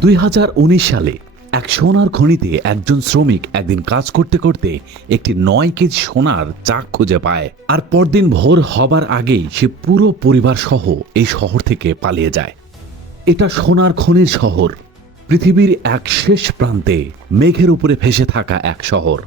দুই হাজার উনিশ সালে এক সোনার খনিতে একজন শ্রমিক একদিন কাজ করতে করতে একটি নয় কেজি সোনার চাক খুঁজে পায়। আর পরদিন ভোর হবার আগেই সে পুরো পরিবার সহ এই শহর থেকে পালিয়ে যায়। এটা সোনার খনির শহর। পৃথিবীর এক শেষ প্রান্তে মেঘের উপরে ভেসে থাকা এক শহর।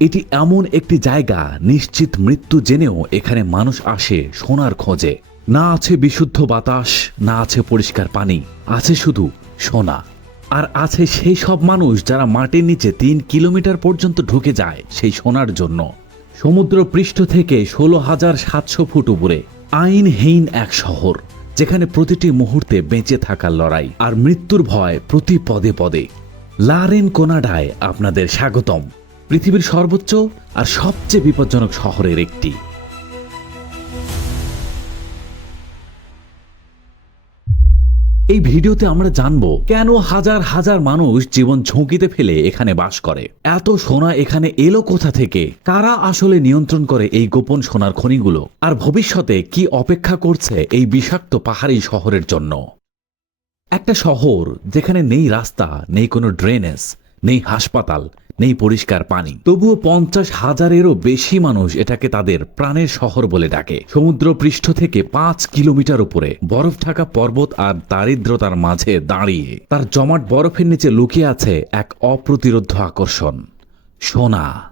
এটি এমন একটি জায়গা, নিশ্চিত মৃত্যু জেনেও এখানে মানুষ আসে সোনার খোঁজে। না আছে বিশুদ্ধ বাতাস, না আছে পরিষ্কার পানি, আছে শুধু সোনা। আর আছে সেই সব মানুষ যারা মাটির নিচে তিন কিলোমিটার পর্যন্ত ঢুকে যায় সেই সোনার জন্য। সমুদ্র পৃষ্ঠ থেকে ষোলো হাজার সাতশো ফুট উপরে, আইনহীন এক শহর, যেখানে প্রতিটি মুহূর্তে বেঁচে থাকার লড়াই আর মৃত্যুর ভয় প্রতি পদে পদে। লারেন কোনাডায় আপনাদের স্বাগতম। পৃথিবীর সর্বোচ্চ আর সবচেয়ে বিপজ্জনক শহরের একটি। এই ভিডিওতে আমরা জানব কেন হাজার হাজার মানুষ জীবন ঝুঁকিতে ফেলে এখানে বাস করে? এত সোনা এখানে এলো কোথা থেকে? কারা আসলে নিয়ন্ত্রণ করে এই গোপন সোনার খনিগুলো? আর ভবিষ্যতে কি অপেক্ষা করছে এই বিষাক্ত পাহাড়ি শহরের জন্য? একটা শহর যেখানে নেই রাস্তা, নেই কোনো ড্রেনেজ, নেই হাসপাতাল নেই পরিষ্কার পানি। তবুও পঞ্চাশ হাজারেরও বেশি মানুষ এটাকে তাদের প্রাণের শহর বলে ডাকে। সমুদ্র পৃষ্ঠ থেকে পাঁচ কিলোমিটার উপরে বরফ ঢাকা পর্বত আর দারিদ্রতার মাঝে দাঁড়িয়ে। তার জমাট বরফের নিচে লুকিয়ে আছে এক অপ্রতিরোধ আকর্ষণ। সোনা।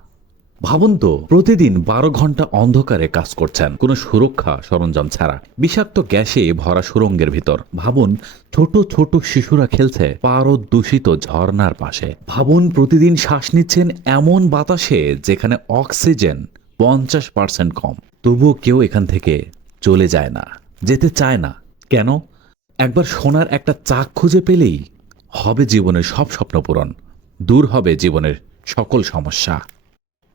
ভাবুন তো, প্রতিদিন বারো ঘণ্টা অন্ধকারে কাজ করছেন। কোনো সুরক্ষা সরঞ্জাম ছাড়া। বিষাক্ত গ্যাসে ভরা সুরঙ্গের ভিতর। ভাবুন, ছোট ছোট শিশুরা খেলছে পারদ দূষিত ঝর্ণার পাশে। ভাবুন, প্রতিদিন শ্বাস নিচ্ছেন এমন বাতাসে যেখানে অক্সিজেন পঞ্চাশ পার্সেন্ট কম। তবুও কেউ এখান থেকে চলে যায় না। যেতে চায় না। কেন? একবার সোনার একটা চাক খুঁজে পেলেই হবে জীবনের সব স্বপ্ন পূরণ। দূর হবে জীবনের সকল সমস্যা।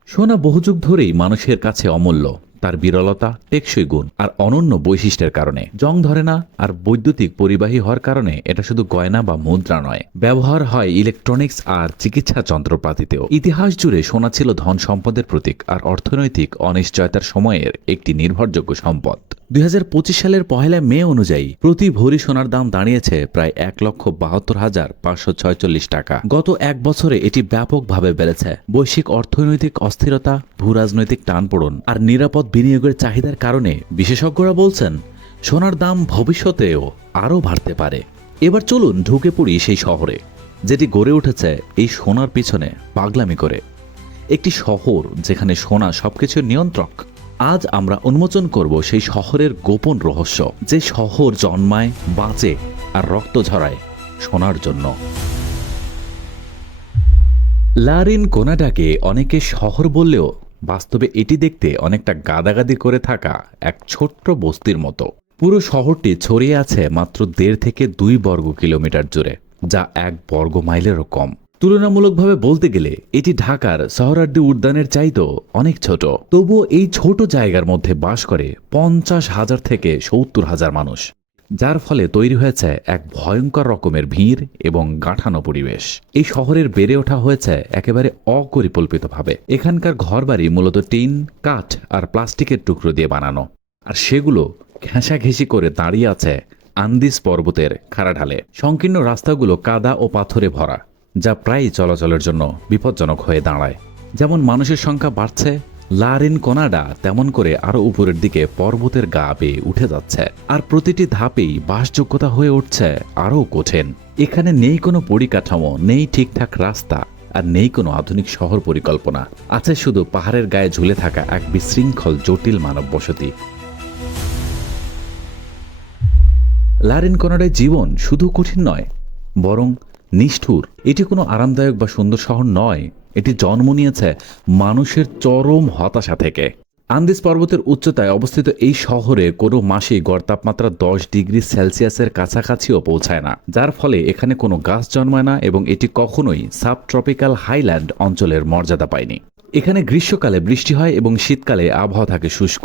সোনা বহুযুগ ধরেই মানুষের কাছে অমূল্য, তার বিরলতা, টেকসই গুণ আর অনন্য বৈশিষ্ট্যের কারণে। জং ধরে না, আর বৈদ্যুতিক পরিবাহী হওয়ার কারণে এটা শুধু গয়না বা মুদ্রা নয়। ব্যবহার হয় ইলেকট্রনিক্স আর চিকিৎসা যন্ত্রপাতিতেও। ইতিহাস জুড়ে সোনা ছিল ধন সম্পদের প্রতীক আর অর্থনৈতিক অনিশ্চয়তার সময়ের একটি নির্ভরযোগ্য সম্পদ। দুই হাজার পঁচিশ সালের পহেলা মে অনুযায়ী প্রতি ভরি সোনার দাম দাঁড়িয়েছে প্রায় এক লক্ষ বাহাত্তর হাজার পাঁচশো ছয়চল্লিশ টাকা। গত এক বছরে এটি ব্যাপকভাবে বেড়েছে। বৈশ্বিক অর্থনৈতিক অস্থিরতা, ভূরাজনৈতিক টানপোড়ন আর নিরাপদ বিনিয়োগের চাহিদার কারণে বিশেষজ্ঞরা বলছেন, সোনার দাম ভবিষ্যতেও আরও বাড়তে পারে। এবার চলুন ঢুকে পড়ি সেই শহরে, যেটি গড়ে উঠেছে এই সোনার পিছনে পাগলামি করে। একটি শহর যেখানে সোনা সবকিছুর নিয়ন্ত্রক। আজ আমরা উন্মোচন করব সেই শহরের গোপন রহস্য, যে শহর জন্মায়, বাঁচে আর রক্ত ঝরায় শোনার জন্য। লারিন কোনাডাকে অনেকে শহর বললেও বাস্তবে এটি দেখতে অনেকটা গাদাগাদি করে থাকা এক ছোট্ট বস্তির মতো। পুরো শহরটি ছড়িয়ে আছে মাত্র দেড় থেকে দুই বর্গ কিলোমিটার জুড়ে, যা এক বর্গ মাইলেরও কম। তুলনামূলকভাবে বলতে গেলে, এটি ঢাকার সহরার্দি উদ্যানের চাইতেও অনেক ছোট। তবুও এই ছোট জায়গার মধ্যে বাস করে পঞ্চাশ হাজার থেকে সত্তর হাজার মানুষ, যার ফলে তৈরি হয়েছে এক ভয়ঙ্কর রকমের ভিড় এবং গাঁঠানো পরিবেশ। এই শহরের বেড়ে ওঠা হয়েছে একেবারে অপরিকল্পিতভাবে। এখানকার ঘরবাড়ি মূলত টিন, কাঠ আর প্লাস্টিকের টুকরো দিয়ে বানানো। আর সেগুলো ঘেঁষাঘেঁষি করে দাঁড়িয়ে আছে আন্দিস পর্বতের খাড়া ঢালে সংকীর্ণ রাস্তাগুলো কাদা ও পাথরে ভরা। যা প্রায়ই চলাচলের জন্য বিপজ্জনক হয়ে দাঁড়ায়। যেমন মানুষের সংখ্যা বাড়ছে, লারিন কোনাডা তেমন করে আরও উপরের দিকে পর্বতের গা বেয়ে উঠে যাচ্ছে। আর প্রতিটি ধাপেই বাসযোগ্যতা হয়ে উঠছে আরও কঠিন। এখানে নেই কোনো পরিকাঠামো, নেই ঠিকঠাক রাস্তা, আর নেই কোনো আধুনিক শহর পরিকল্পনা। আছে শুধু পাহাড়ের গায়ে ঝুলে থাকা এক বিশৃঙ্খল, জটিল মানব বসতি। লারিন কোনাডায় জীবন শুধু কঠিন নয়, বরং নিষ্ঠুর। এটি কোনো আরামদায়ক বা সুন্দর শহর নয়। এটি জন্ম নিয়েছে মানুষের চরম হতাশা থেকে। আন্দিস পর্বতের উচ্চতায় অবস্থিত এই শহরে কোনো মাসেই গড় তাপমাত্রা দশ ডিগ্রি সেলসিয়াসের কাছাকাছিও পৌঁছায় না, যার ফলে এখানে কোনো গাছ জন্মায় না এবং এটি কখনোই সাব ট্রপিক্যাল হাইল্যান্ড অঞ্চলের মর্যাদা পায়নি। এখানে গ্রীষ্মকালে বৃষ্টি হয় এবং শীতকালে আবহাওয়া থাকে শুষ্ক।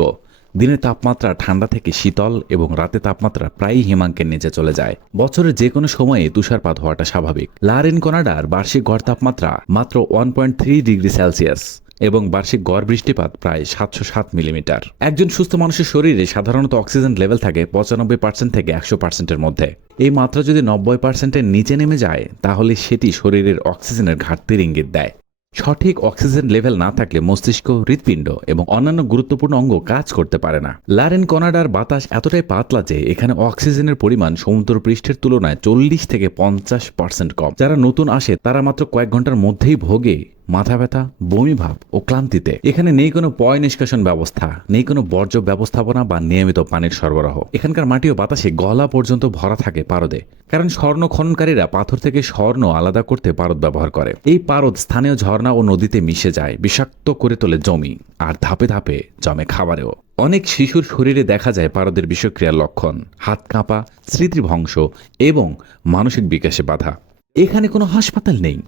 দিনের তাপমাত্রা ঠান্ডা থেকে শীতল এবং রাতে তাপমাত্রা প্রায়ই হিমাঙ্কের নিচে চলে যায়। বছরের যে কোনো সময়ে তুষারপাত হওয়াটা স্বাভাবিক। লারেন কোনাডার বার্ষিক গড় তাপমাত্রা মাত্র one point three degree Celsius এবং বার্ষিক গড় বৃষ্টিপাত প্রায় সাতশো সাত মিলিমিটার। একজন সুস্থ মানুষের শরীরে সাধারণত অক্সিজেন লেভেল থাকে পঁচানব্বই পার্সেন্ট থেকে একশো পার্সেন্টের মধ্যে। এই মাত্রা যদি নব্বই পার্সেন্টের নিচে নেমে যায়, তাহলে সেটি শরীরের অক্সিজেনের ঘাটতির ইঙ্গিত দেয়। সঠিক অক্সিজেন লেভেল না থাকলে মস্তিষ্ক, হৃৎপিণ্ড এবং অন্যান্য গুরুত্বপূর্ণ অঙ্গ কাজ করতে পারে না। লারেন কনাডার বাতাস এতটাই পাতলা যে এখানে অক্সিজেনের পরিমাণ সমুদ্র পৃষ্ঠের তুলনায় চল্লিশ থেকে পঞ্চাশ পার্সেন্ট কম। যারা নতুন আসে, তারা মাত্র কয়েক ঘণ্টার মধ্যেই ভোগে। মাথা ব্যথা বমি ভাব ও ক্লান্তিতে। এখানে নেই কোনো পয় নিষ্কাশন ব্যবস্থা, নেই কোনো বর্জ্য ব্যবস্থাপনা বা নিয়মিত পানির সরবরাহ। এখানকার মাটি ও বাতাসে গলা পর্যন্ত ভরা থাকে পারদে, কারণ স্বর্ণ খননকারীরা পাথর থেকে স্বর্ণ আলাদা করতে পারদ ব্যবহার করে। এই পারদ স্থানীয় ঝর্ণা ও নদীতে মিশে যায়, বিষাক্ত করে তোলে জমি, আর ধাপে ধাপে জমে খাবারেও। অনেক শিশুর শরীরে দেখা যায় পারদের বিষক্রিয়ার লক্ষণ, হাত কাঁপা, স্মৃতিভংশ এবং মানসিক বিকাশে বাধা। এখানে কোনো হাসপাতাল নেই।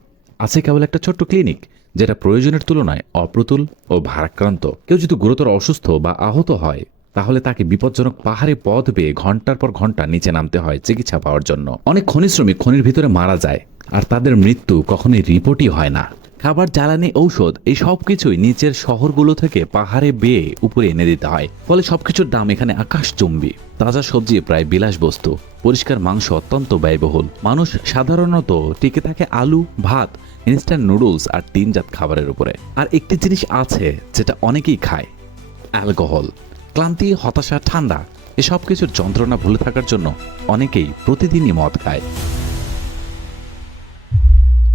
আছে কেবল একটা ছোট্ট ক্লিনিক, যেটা প্রয়োজনের তুলনায় অপ্রতুল ও ভারাক্রান্ত। কেউ যদি গুরুতর অসুস্থ বা আহত হয়, তাহলে তাকে বিপজ্জনক পাহাড়ে পথ বেয়ে ঘণ্টার পর ঘণ্টা নিচে নামতে হয় চিকিৎসা পাওয়ার জন্য। অনেক খনি শ্রমিক খনির ভিতরে মারা যায়, আর তাদের মৃত্যু কখনোই রিপোর্টই হয় না। খাবার, জ্বালানি, ঔষধ, এই সব কিছুই নিচের শহরগুলো থেকে পাহাড়ে বেয়ে উপরে এনে দিতে হয়। ফলে সবকিছুর দাম এখানে আকাশ চুম্বি তাজা সবজি প্রায় বিলাস বস্তু পরিষ্কার মাংস অত্যন্ত ব্যয়বহুল। মানুষ সাধারণত টিকে থাকে আলু, ভাত ইনস্ট্যান্ট নুডলস আর টিনজাত খাবারের উপরে। আর একটি জিনিস আছে যেটা অনেকেই খায় অ্যালকোহল ক্লান্তি, হতাশা, ঠান্ডা, এসব কিছুর যন্ত্রণা ভুলে থাকার জন্য অনেকেই প্রতিদিনই মদ খায়।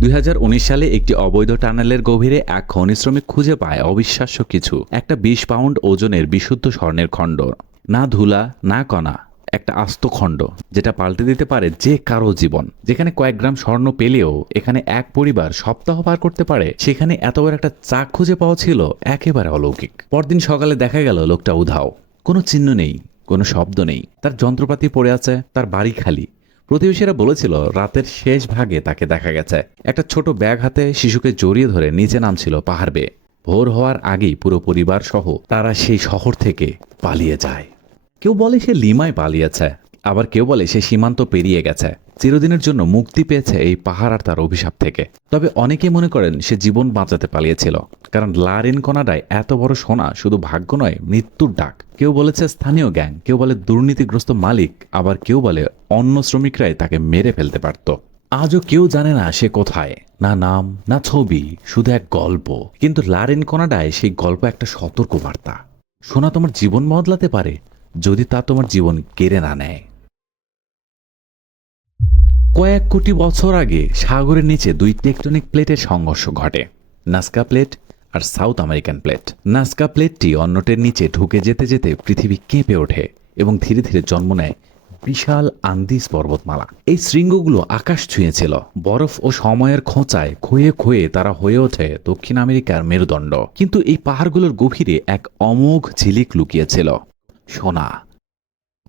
দুই হাজার উনিশ সালে একটি অবৈধ টানেলের গভীরে এক খনি শ্রমিক খুঁজে পায় অবিশ্বাস্য কিছু। একটা বিশ পাউন্ড ওজনের বিশুদ্ধ স্বর্ণের খণ্ড না ধুলা, না কণা একটা আস্ত খণ্ড, যেটা পাল্টে দিতে পারে যে কারও জীবন। যেখানে কয়েক গ্রাম স্বর্ণ পেলেও এখানে এক পরিবার সপ্তাহ পার করতে পারে, সেখানে এত বড় একটা চাক খুঁজে পাওয়া ছিল একেবারে অলৌকিক। পরদিন সকালে দেখা গেল লোকটা উধাও। কোনো চিহ্ন নেই, কোনো শব্দ নেই। তার যন্ত্রপাতি পড়ে আছে, তার বাড়ি খালি। প্রতিবেশীরা বলেছিল রাতের শেষ ভাগে তাকে দেখা গেছে। একটা ছোট ব্যাগ হাতে শিশুকে জড়িয়ে ধরে নিচে নামছিল পাহাড় বেয়ে। ভোর হওয়ার আগেই পুরো পরিবার সহ তারা সেই শহর থেকে পালিয়ে যায়। কেউ বলে সে লিমায় পালিয়েছে, আবার কেউ বলে সে সীমান্ত পেরিয়ে গেছে। চিরদিনের জন্য মুক্তি পেয়েছে এই পাহাড় আর তার অভিশাপ থেকে। তবে অনেকেই মনে করেন সে জীবন বাঁচাতে পালিয়েছিল, কারণ লারিন কনাডায় এত বড় সোনা শুধু ভাগ্য নয়, মৃত্যুর ডাক। কেউ বলেছে স্থানীয় গ্যাং, কেউ বলে দুর্নীতিগ্রস্ত মালিক, আবার কেউ বলে অন্য শ্রমিকরাই তাকে মেরে ফেলতে পারত। আজও কেউ জানে না সে কোথায়, না নাম, না ছবি, শুধু এক গল্প। কিন্তু লারেন কনাডায় সেই গল্প একটা সতর্ক বার্তা সোনা তোমার জীবন বদলাতে পারে যদি তা তোমার জীবন কেড়ে না নেয়। কয়েক কোটি বছর আগে সাগরের নিচে দুই টেকটনিক প্লেটের সংঘর্ষ ঘটে, নাস্কা প্লেট আর সাউথ আমেরিকান প্লেট। নাস্কা প্লেটটি অন্যটের নিচে ঢুকে যেতে যেতে পৃথিবী কেঁপে ওঠে এবং ধীরে ধীরে জন্ম নেয় বিশাল আন্দিস পর্বতমালা। এই শৃঙ্গগুলো আকাশ ছুঁয়েছিল, বরফ ও সময়ের খোঁচায় ক্ষয়ে ক্ষয়ে তারা হয়ে ওঠে দক্ষিণ আমেরিকার মেরুদণ্ড। কিন্তু এই পাহাড়গুলোর গভীরে এক অমোঘ ঝিলিক লুকিয়েছিল। সোনা।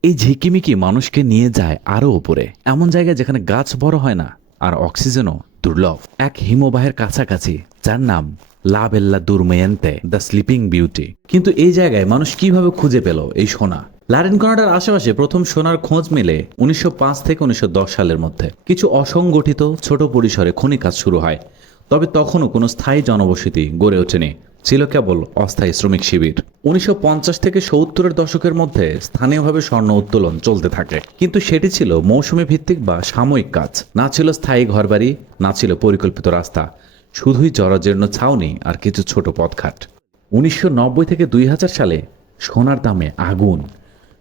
এই ঝিকিমিকি মানুষকে নিয়ে যায় আরও উপরে এমন জায়গায় যেখানে গাছ বড় হয় না আর অক্সিজেনও দুর্লভ। এক হিমবাহের কাছাকাছি, যার নাম La Bella Dormiente the Sleeping Beauty. কিন্তু এই জায়গায় মানুষ কীভাবে খুঁজে পেল এই সোনা? লারেন কনাডার আশেপাশে প্রথম সোনার খোঁজ মেলে উনিশশো পাঁচ থেকে উনিশশো দশ সালের মধ্যে। কিছু অসংগঠিত ছোট পরিসরে খনি কাজ শুরু হয়, তবে তখনও কোনো স্থায়ী জনবসতি গড়ে ওঠেনি। ছিল কেবল অস্থায়ী শ্রমিক শিবির। উনিশশো থেকে সত্তরের দশকের মধ্যে স্থানীয়ভাবে স্বর্ণ উত্তোলন চলতে থাকে। কিন্তু সেটি ছিল মৌসুমি ভিত্তিক বা সাময়িক কাজ। না ছিল স্থায়ী ঘরবাড়ি, না ছিল পরিকল্পিত রাস্তা। শুধুই জরাজীর্ণ ছাউনি আর কিছু ছোট পথঘাট। উনিশশো নব্বই থেকে দুই হাজার সালে সোনার দামে আগুন।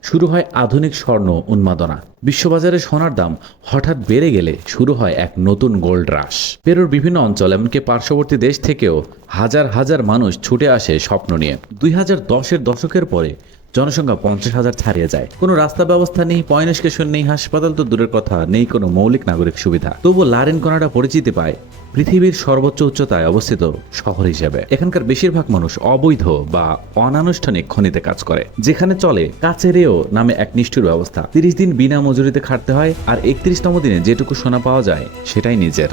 শুরু হয় আধুনিক স্বর্ণ উন্মাদনা। বিশ্ববাজারে সোনার দাম হঠাৎ বেড়ে গেলে শুরু হয় এক নতুন গোল্ড রাশ। পেরুর বিভিন্ন অঞ্চল, এমনকি পার্শ্ববর্তী দেশ থেকেও হাজার হাজার মানুষ ছুটে আসে স্বপ্ন নিয়ে। দুই হাজার দশের দশকের পরে জনসংখ্যা পঞ্চাশ হাজার ছাড়িয়ে যায়। কোনো রাস্তা ব্যবস্থা নেই পয় নিষ্কাশন নেই, হাসপাতাল তো দূরের কথা, নেই কোনো মৌলিক নাগরিক সুবিধা। তবু লারেন কোনাডা পরিচিতি পায় পৃথিবীর সর্বোচ্চ উচ্চতায় অবস্থিত শহর হিসেবে। এখানকার বেশিরভাগ মানুষ অবৈধ বা অনানুষ্ঠানিক খনিতে কাজ করে, যেখানে চলে কাচেরেও নামে এক নিষ্ঠুর ব্যবস্থা। তিরিশ দিন বিনা মজুরিতে খাটতে হয়, আর একত্রিশতম দিনে যেটুকু সোনা পাওয়া যায়, সেটাই নিজের।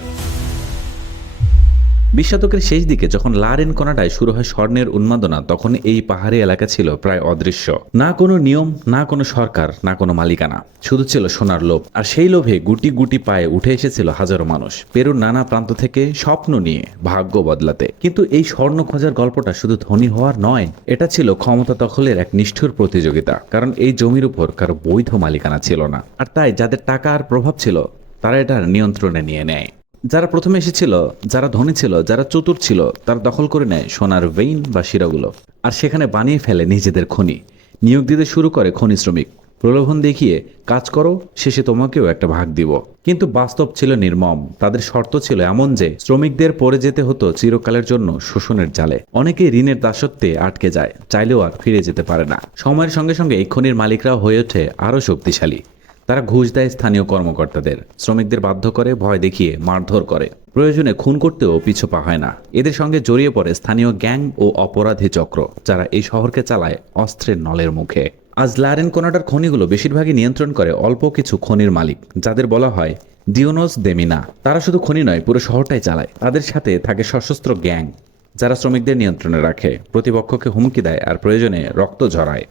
বিশ শতকের শেষ দিকে যখন লারেন কনাডায় শুরু হয় স্বর্ণের উন্মাদনা, তখন এই পাহাড়ি এলাকা ছিল প্রায় অদৃশ্য। না কোনো নিয়ম, না কোনো সরকার, না কোনো মালিকানা। শুধু ছিল সোনার লোভ। আর সেই লোভে গুটি গুটি পায়ে উঠে এসেছিল হাজারো মানুষ। পেরুর নানা প্রান্ত থেকে স্বপ্ন নিয়ে, ভাগ্য বদলাতে। কিন্তু এই স্বর্ণ খোঁজার গল্পটা শুধু ধনী হওয়ার নয়, এটা ছিল ক্ষমতা দখলের এক নিষ্ঠুর প্রতিযোগিতা। কারণ এই জমির উপর কারও বৈধ মালিকানা ছিল না। আর তাই যাদের টাকা আর প্রভাব ছিল, তারা এটার নিয়ন্ত্রণে নিয়ে নেয়। যারা প্রথমে এসেছিল, যারা ধনী ছিল, যারা চতুর ছিল, তারা দখল করে নেয় সোনার ভেইন বা শিরাগুলো আর সেখানে বানিয়ে ফেলে নিজেদের খনি। নিয়োগ দিতে শুরু করে খনি শ্রমিক। প্রলোভন দেখিয়ে, কাজ করো, শেষে তোমাকেও একটা ভাগ দিব। কিন্তু বাস্তব ছিল নির্মম। তাদের শর্ত ছিল এমন যে, শ্রমিকদের পড়ে যেতে হতো চিরকালের জন্য শোষণের জালে। অনেকেই ঋণের দাসত্বে আটকে যায়, চাইলেও আর ফিরে যেতে পারে না। সময়ের সঙ্গে সঙ্গে এই খনির মালিকরাও হয়ে ওঠে আরও শক্তিশালী। তারা ঘুষ দেয় স্থানীয় কর্মকর্তাদের। শ্রমিকদের বাধ্য করে, ভয় দেখিয়ে, মারধর করে। প্রয়োজনে খুন করতেও পিছু পা হয় না। এদের সঙ্গে জড়িয়ে পড়ে স্থানীয় গ্যাং ও অপরাধী চক্র, যারা এই শহরকে চালায় অস্ত্রের নলের মুখে। আজ লারেন কোনাডার খনিগুলো বেশিরভাগই নিয়ন্ত্রণ করে অল্প কিছু খনির মালিক, যাদের বলা হয় ডিওনোস দেমিনা। তারা শুধু খনি নয়, পুরো শহরটাই চালায়। তাদের সাথে থাকে সশস্ত্র গ্যাং, যারা শ্রমিকদের নিয়ন্ত্রণে রাখে, প্রতিপক্ষকে হুমকি দেয় আর প্রয়োজনে রক্ত ঝরায়।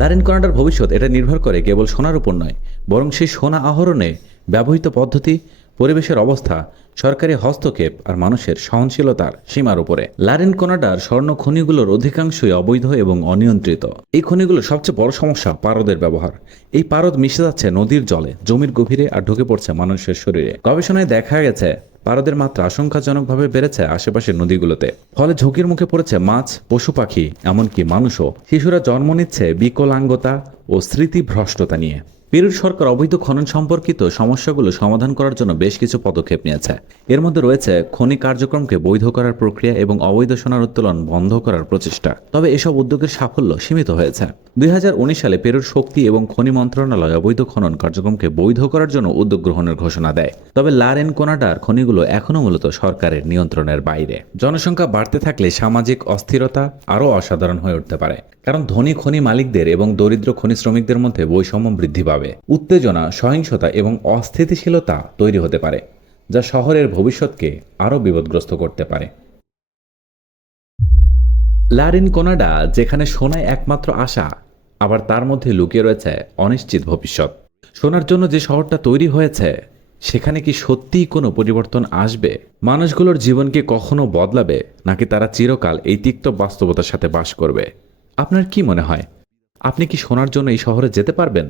লারেন কনাডার ভবিষ্যৎ এটা নির্ভর করে কেবল সোনার উপর নয়, বরং সেই সোনা আহরণে ব্যবহৃত পদ্ধতি, পরিবেশের অবস্থা, সরকারি হস্তক্ষেপ আর মানুষের সহনশীলতার সীমার উপরে। লারেন কোনাডার স্বর্ণ খনিগুলোর অধিকাংশই অবৈধ এবং অনিয়ন্ত্রিত। এই খনিগুলোর সবচেয়ে বড় সমস্যা পারদের ব্যবহার। এই পারদ মিশে যাচ্ছে নদীর জলে, জমির গভীরে আর ঢুকে পড়ছে মানুষের শরীরে। গবেষণায় দেখা গেছে পারদের মাত্রা আশঙ্কাজনকভাবে বেড়েছে আশেপাশের নদীগুলোতে। ফলে ঝুঁকির মুখে পড়েছে মাছ, পশু পাখি, এমনকি মানুষও। শিশুরা জন্ম নিচ্ছে বিকলাঙ্গতা ও স্মৃতিভ্রষ্টতা নিয়ে। পেরুর সরকার অবৈধ খনন সম্পর্কিত সমস্যাগুলো সমাধান করার জন্য বেশ কিছু পদক্ষেপ নিয়েছে। এর মধ্যে রয়েছে খনি কার্যক্রমকে বৈধ করার প্রক্রিয়া এবং অবৈধ সোনার উত্তোলন বন্ধ করার প্রচেষ্টা। তবে এসব উদ্যোগের সাফল্য সীমিত হয়েছে। দুই হাজার উনিশ সালে পেরুর শক্তি এবং খনি মন্ত্রণালয় অবৈধ খনন কার্যক্রমকে বৈধ করার জন্য উদ্যোগ গ্রহণের ঘোষণা দেয়। তবে লারেন কোনাডার খনিগুলো এখনও মূলত সরকারের নিয়ন্ত্রণের বাইরে। জনসংখ্যা বাড়তে থাকলে সামাজিক অস্থিরতা আরও অসাধারণ হয়ে উঠতে পারে। কারণ ধনী খনি মালিকদের এবং দরিদ্র খনি শ্রমিকদের মধ্যে বৈষম্য বৃদ্ধি পাবে। উত্তেজনা, সহিংসতা এবং অস্থিতিশীলতা তৈরি হতে পারে, যা শহরের ভবিষ্যৎকে আরও বিপদগ্রস্ত করতে পারে। লারিন কোনাডা, যেখানে সোনায় একমাত্র আশা, আবার তার মধ্যে লুকিয়ে রয়েছে অনিশ্চিত ভবিষ্যৎ। সোনার জন্য যে শহরটা তৈরি হয়েছে, সেখানে কি সত্যিই কোনো পরিবর্তন আসবে? মানুষগুলোর জীবনকে কখনো বদলাবে, নাকি তারা চিরকাল এই তিক্ত বাস্তবতার সাথে বাস করবে? আপনার কি মনে হয়? আপনি কি সোনার জন্য এই শহরে যেতে পারবেন?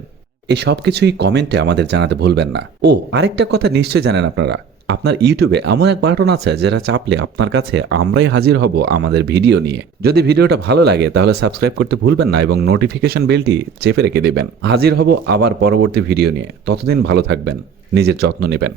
এই সব কিছুই কমেন্টে আমাদের জানাতে ভুলবেন না। ও, আরেকটা কথা নিশ্চয়ই জানেন আপনারা। আপনার ইউটিউবে এমন এক বাটন আছে যেটা চাপলে আপনার কাছে আমরাই হাজির হব আমাদের ভিডিও নিয়ে। যদি ভিডিওটা ভালো লাগে তাহলে সাবস্ক্রাইব করতে ভুলবেন না এবং নোটিফিকেশন বেলটি চেপে রেখে দেবেন। হাজির হব আবার পরবর্তী ভিডিও নিয়ে। ততদিন ভালো থাকবেন। নিজের যত্ন নেবেন।